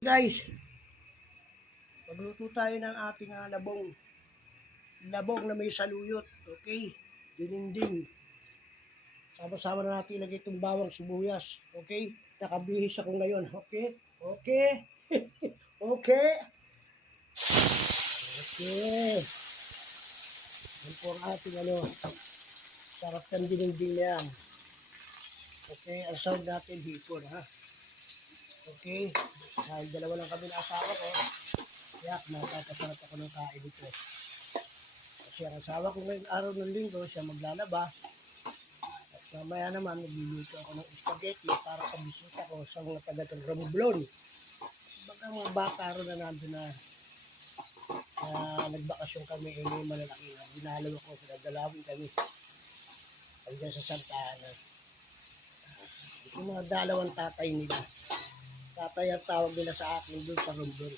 Guys, magluto tayo ng ating ah, labong. Labong na may saluyot. Okay? Dininding. Sama-sama na natin ilagay itong bawang sibuyas. Okay? Nakabihis ako ngayon. Okay? Okay? okay? Okay. Yan po ang ating ano. Sarap ng dininding na yan. Okay? Ang sound natin hipon ha. Okay? Dahil dalawa lang kami na asawa ko, kaya napapasarap ako ng kain ito. Kasi ang asawa ko ngayong araw ng linggo, siya maglalaba. At mamaya naman, magluluto ako ng spaghetti para sa bisita ko sa mga taga Romblon. Baga mga bata ro na nandun na na nagbakasyon kami, eh, may malalaki na. Dinalaw ako, pinagdalawin kami. Hanggang sa Santa Ana. Yung mga dalawang tatay nila tatay ang tawag nila sa akin doon sa Rondon.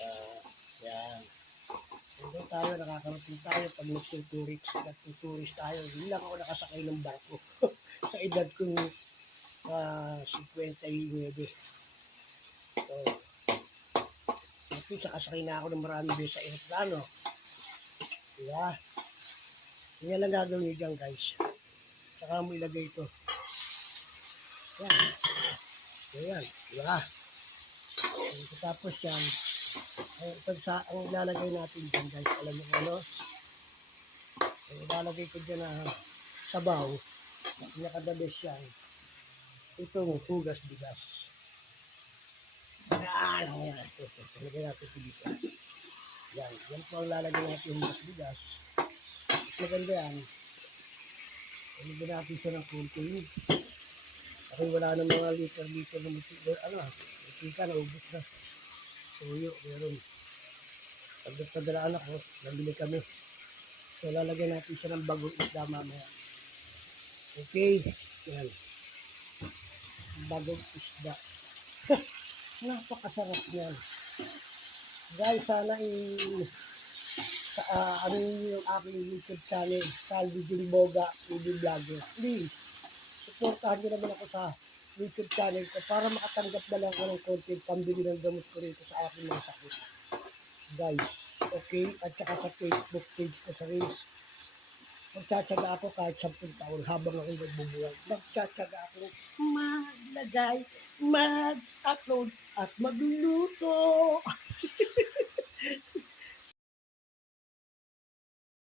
Ah, yan. Doon tayo, nakakarating tayo pag nagtuturist, nagtuturist tayo. Hindi lang ako nakasakay ng barko sa edad kong uh, 59. So, at least nakasakay na ako ng maraming beses sa aeroplano. Diba? Yan lang gagawin nyo dyan guys. Saka mo ilagay ito. Yan. Ayan, di ba? So, tapos yan, ay, pag sa, ang ilalagay natin dyan guys, alam mo ano? Ang ilalagay ko dyan na sabaw, pinakadabes yan, itong hugas bigas. Yan, yan, ito, ito, ito, lagay natin ito dito. Yan, yan po ang lalagay natin hugas bigas. Maganda yan, ilagay natin siya ng kunting kasi wala nang mga liter-liter na mutik. Ano, mutika na ubus na. Suyo, meron. Pag nagpadalaan ako, nabili kami. So, lalagyan natin siya ng bagong isda mamaya. Okay. Yan. Bagong isda. Napakasarap yan. Guys, sana i sa uh, ano yung aking YouTube channel, Salvi Jimboga TV Vlogger. Please, supportahan nyo naman ako sa YouTube channel ko para makatanggap na lang ako ng content pambili ng gamot ko rito sa aking mga sakit. Guys, okay? At saka sa Facebook page ko sa Reels. Magtsatsaga ako kahit 10 taon habang ako nagbubuhay. Magtsatsaga ako maglagay, mag-upload at magluto.